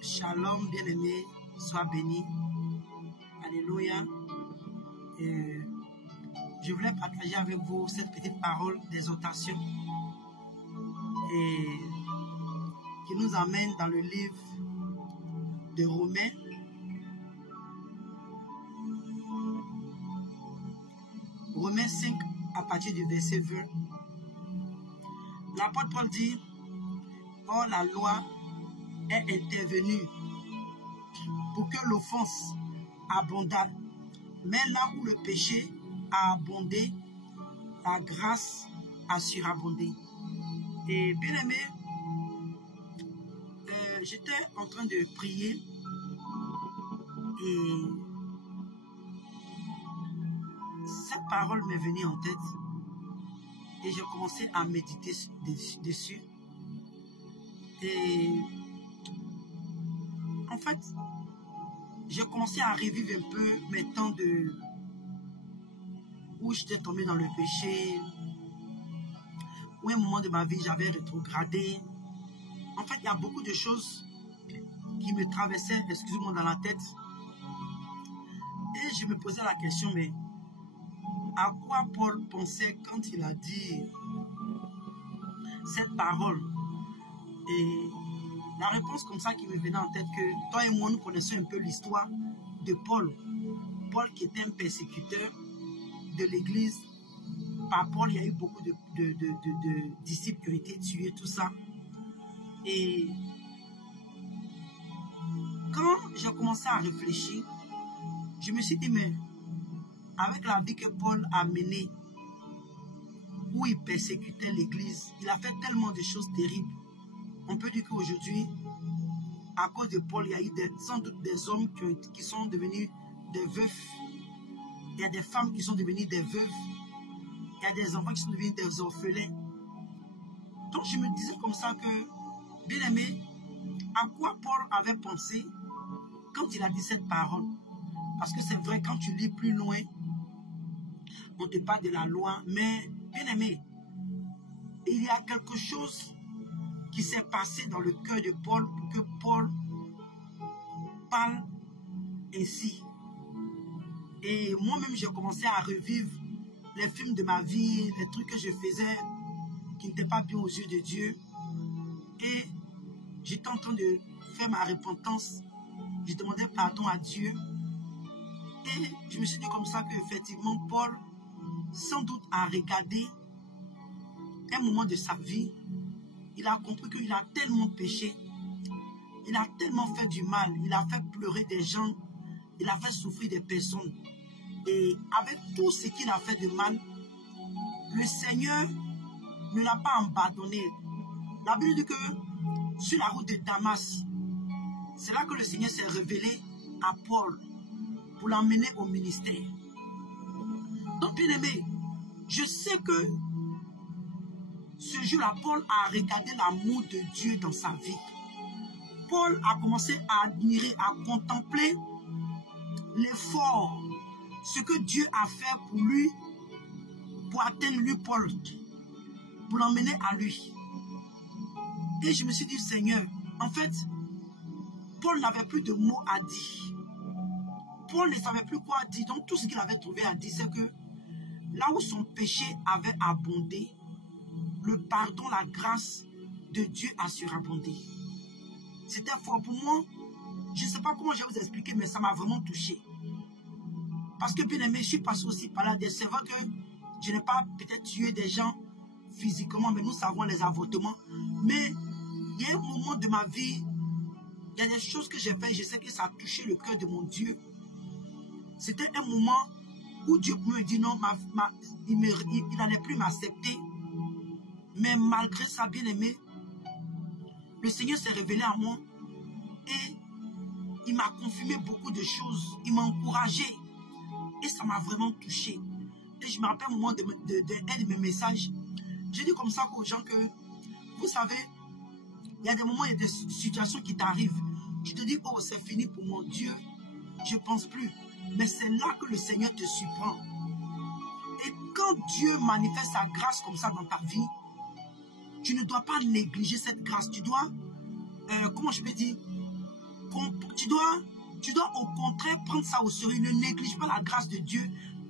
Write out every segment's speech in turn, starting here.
Shalom, bien-aimé, sois béni. Alléluia. Je voulais partager avec vous cette petite parole d'exhortation et qui nous amène dans le livre de Romains. Romains 5 à partir du verset 20. L'apôtre Paul dit: or la loi est intervenue pour que l'offense abondât, mais là où le péché a abondé, la grâce a surabondé. Et bien aimé, j'étais en train de prier et cette parole m'est venue en tête et j'ai commencé à méditer dessus. Et en fait, j'ai commencé à revivre un peu mes temps où j'étais tombé dans le péché, où à un moment de ma vie j'avais rétrogradé. En fait, il y a beaucoup de choses qui me traversaient, excusez-moi, dans la tête. Et je me posais la question, mais à quoi Paul pensait quand il a dit cette parole? Et la réponse comme ça qui me venait en tête, que toi et moi nous connaissons un peu l'histoire de Paul. Paul qui était un persécuteur de l'église. Par Paul, il y a eu beaucoup de disciples qui ont été tués, tout ça. Et quand j'ai commencé à réfléchir, je me suis dit, mais avec la vie que Paul a menée, où il persécutait l'église, il a fait tellement de choses terribles. On peut dire qu'aujourd'hui, à cause de Paul, il y a eu sans doute des hommes qui sont devenus des veufs. Il y a des femmes qui sont devenues des veuves. Il y a des enfants qui sont devenus des orphelins. Donc je me disais comme ça que, bien aimé, à quoi Paul avait pensé quand il a dit cette parole? Parce que c'est vrai, quand tu lis plus loin, on te parle de la loi, mais bien aimé, il y a quelque chose qui s'est passé dans le cœur de Paul pour que Paul parle ainsi. Et moi-même, j'ai commencé à revivre les films de ma vie, les trucs que je faisais qui n'étaient pas bien aux yeux de Dieu. Et j'étais en train de faire ma repentance. Je demandais pardon à Dieu. Et je me suis dit comme ça qu'effectivement, Paul, sans doute, a regardé un moment de sa vie. Il a compris qu'il a tellement péché. Il a tellement fait du mal. Il a fait pleurer des gens. Il a fait souffrir des personnes. Et avec tout ce qu'il a fait de mal, le Seigneur ne l'a pas abandonné. La Bible dit que sur la route de Damas, c'est là que le Seigneur s'est révélé à Paul pour l'emmener au ministère. Donc, bien aimé, je sais que ce jour-là, Paul a regardé l'amour de Dieu dans sa vie. Paul a commencé à admirer, à contempler l'effort, ce que Dieu a fait pour lui, pour atteindre lui, Paul, pour l'emmener à lui. Et je me suis dit, Seigneur, en fait, Paul n'avait plus de mots à dire. Paul ne savait plus quoi dire. Donc tout ce qu'il avait trouvé à dire, c'est que là où son péché avait abondé, le pardon, la grâce de Dieu a surabondé. C'était fort pour moi. Je ne sais pas comment je vais vous expliquer, mais ça m'a vraiment touché. Parce que bien aimé, je suis passé aussi par là. C'est vrai que je n'ai pas peut-être tué des gens physiquement, mais nous savons les avortements. Mais il y a un moment de ma vie, il y a des choses que j'ai faites, je sais que ça a touché le cœur de mon Dieu. C'était un moment où Dieu me dit non, il n'allait plus m'accepter. Mais malgré ça, bien aimé, le Seigneur s'est révélé à moi et il m'a confirmé beaucoup de choses. Il m'a encouragé et ça m'a vraiment touché. Et je me rappelle au moment d'un de mes messages, j'ai dit comme ça aux gens que, vous savez, il y a des moments, il y a des situations qui t'arrivent. Tu te dis, oh, c'est fini pour mon Dieu. Je ne pense plus. Mais c'est là que le Seigneur te surprend. Et quand Dieu manifeste sa grâce comme ça dans ta vie, tu ne dois pas négliger cette grâce. Tu dois, comment je peux dire, tu dois au contraire prendre ça au sérieux. Ne néglige pas la grâce de Dieu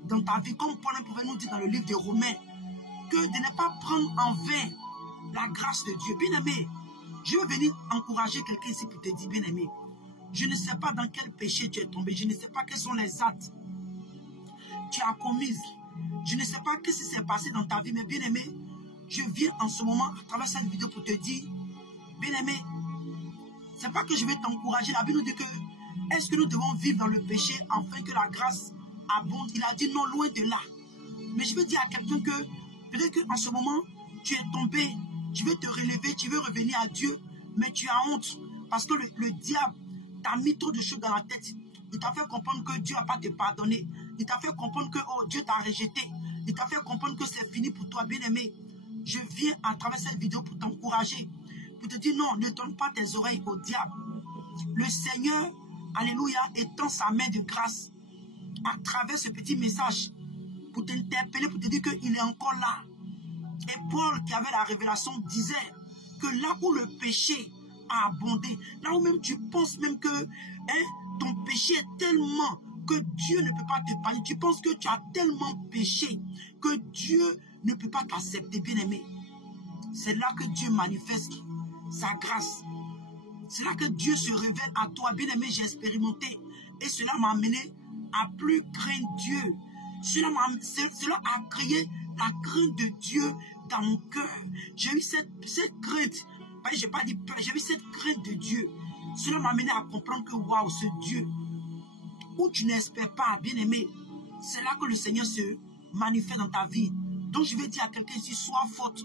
dans ta vie. Comme Paul pouvait nous dire dans le livre des Romains, que de ne pas prendre en vain la grâce de Dieu. Bien-aimé, je veux venir encourager quelqu'un ici pour te dire, bien-aimé, je ne sais pas dans quel péché tu es tombé. Je ne sais pas quels sont les actes que tu as commis. Je ne sais pas ce qui s'est passé dans ta vie. Mais bien-aimé, je viens en ce moment à travers cette vidéo pour te dire, bien-aimé, c'est pas que je vais t'encourager. La Bible nous dit que est-ce que nous devons vivre dans le péché afin que la grâce abonde? Il a dit non, loin de là. Mais je veux dire à quelqu'un que peut-être qu'en ce moment, tu es tombé, tu veux te relever, tu veux revenir à Dieu, mais tu as honte parce que le diable t'a mis trop de choses dans la tête. Il t'a fait comprendre que Dieu n'a pas te pardonné. Il t'a fait comprendre que oh, Dieu t'a rejeté. Il t'a fait comprendre que c'est fini pour toi, bien-aimé. Je viens à travers cette vidéo pour t'encourager, pour te dire non, ne donne pas tes oreilles au diable. Le Seigneur, alléluia, étend sa main de grâce à travers ce petit message pour t'interpeller, pour te dire qu'il est encore là. Et Paul, qui avait la révélation, disait que là où le péché a abondé, là où même tu penses même que ton péché est tellement que Dieu ne peut pas te pardonner, tu penses que tu as tellement péché que Dieu ne peut pas t'accepter, bien-aimé. C'est là que Dieu manifeste sa grâce. C'est là que Dieu se révèle à toi, bien-aimé. J'ai expérimenté et cela m'a amené à plus craindre Dieu. Cela a créé la crainte de Dieu dans mon cœur. J'ai eu cette crainte, je n'ai pas dit peur, j'ai eu cette crainte de Dieu. Cela m'a amené à comprendre que waouh, ce Dieu, où tu n'espères pas, bien-aimé, c'est là que le Seigneur se manifeste dans ta vie. Donc je vais dire à quelqu'un ici, sois forte,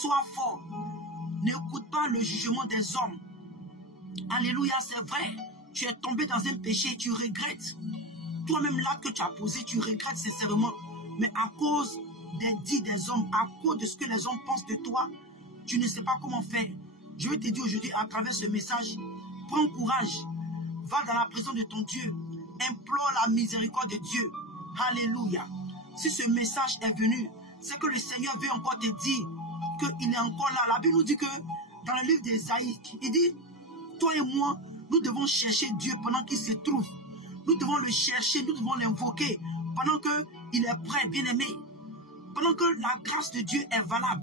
sois fort. N'écoute pas le jugement des hommes. Alléluia, c'est vrai. Tu es tombé dans un péché, tu regrettes. Toi-même, l'acte que tu as posé, tu regrettes sincèrement. Mais à cause des dits des hommes, à cause de ce que les hommes pensent de toi, tu ne sais pas comment faire. Je vais te dire aujourd'hui à travers ce message, prends courage. Va dans la présence de ton Dieu. Implore la miséricorde de Dieu. Alléluia. Si ce message est venu, c'est que le Seigneur veut encore te dire qu'il est encore là. La Bible nous dit que dans le livre d'Ésaïe, il dit, toi et moi, nous devons chercher Dieu pendant qu'il se trouve. Nous devons le chercher, nous devons l'invoquer pendant qu'il est prêt, bien-aimé. Pendant que la grâce de Dieu est valable.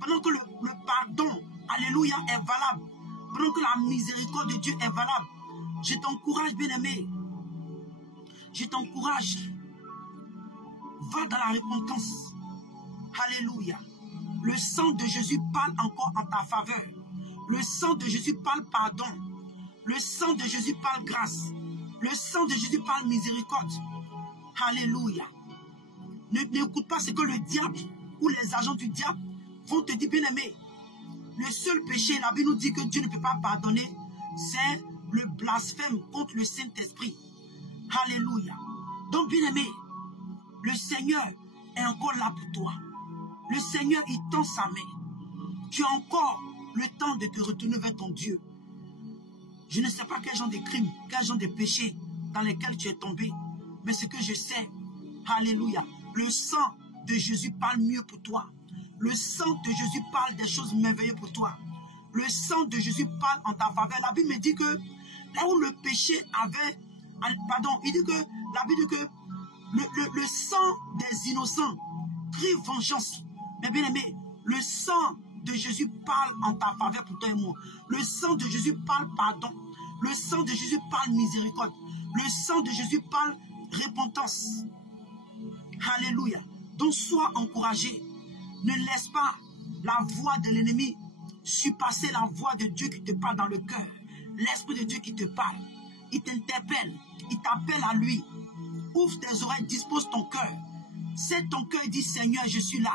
Pendant que le pardon, alléluia, est valable. Pendant que la miséricorde de Dieu est valable. Je t'encourage, bien-aimé. Je t'encourage. Va dans la repentance. Alléluia. Le sang de Jésus parle encore en ta faveur. Le sang de Jésus parle pardon. Le sang de Jésus parle grâce. Le sang de Jésus parle miséricorde. Alléluia. N'écoute pas ce que le diable ou les agents du diable vont te dire, bien-aimé. Le seul péché, la Bible nous dit que Dieu ne peut pas pardonner, c'est le blasphème contre le Saint-Esprit. Alléluia. Donc, bien-aimé, le Seigneur est encore là pour toi. Le Seigneur, il tend sa main. Tu as encore le temps de te retourner vers ton Dieu. Je ne sais pas quel genre de crime, quel genre de péché dans lesquels tu es tombé. Mais ce que je sais, alléluia, le sang de Jésus parle mieux pour toi. Le sang de Jésus parle des choses merveilleuses pour toi. Le sang de Jésus parle en ta faveur. La Bible me dit que là où le péché avait... Pardon, il dit que la Bible dit que le sang des innocents crie vengeance. Mais bien aimé, le sang de Jésus parle en ta faveur pour toi et moi. Le sang de Jésus parle pardon. Le sang de Jésus parle miséricorde. Le sang de Jésus parle repentance. Alléluia. Donc sois encouragé. Ne laisse pas la voix de l'ennemi surpasser la voix de Dieu qui te parle dans le cœur. L'Esprit de Dieu qui te parle. Il t'interpelle. Il t'appelle à lui. Ouvre tes oreilles, dispose ton cœur. C'est ton cœur et dis, Seigneur, je suis là.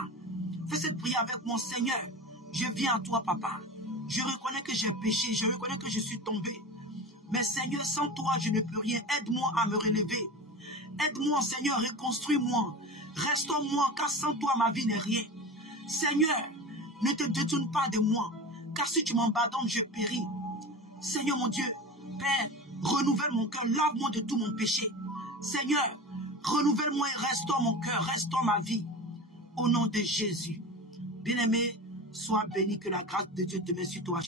Fais cette prière avec mon Seigneur. Je viens à toi, papa. Je reconnais que j'ai péché. Je reconnais que je suis tombé. Mais Seigneur, sans toi, je ne peux rien. Aide-moi à me relever. Aide-moi, Seigneur, reconstruis-moi. Restaure-moi, car sans toi, ma vie n'est rien. Seigneur, ne te détourne pas de moi, car si tu m'abandonnes, je péris. Seigneur mon Dieu, Père, renouvelle mon cœur, lave-moi de tout mon péché. Seigneur, renouvelle-moi et restaure mon cœur, restaure ma vie. Au nom de Jésus. Bien-aimé, sois béni, que la grâce de Dieu demeure sur toi.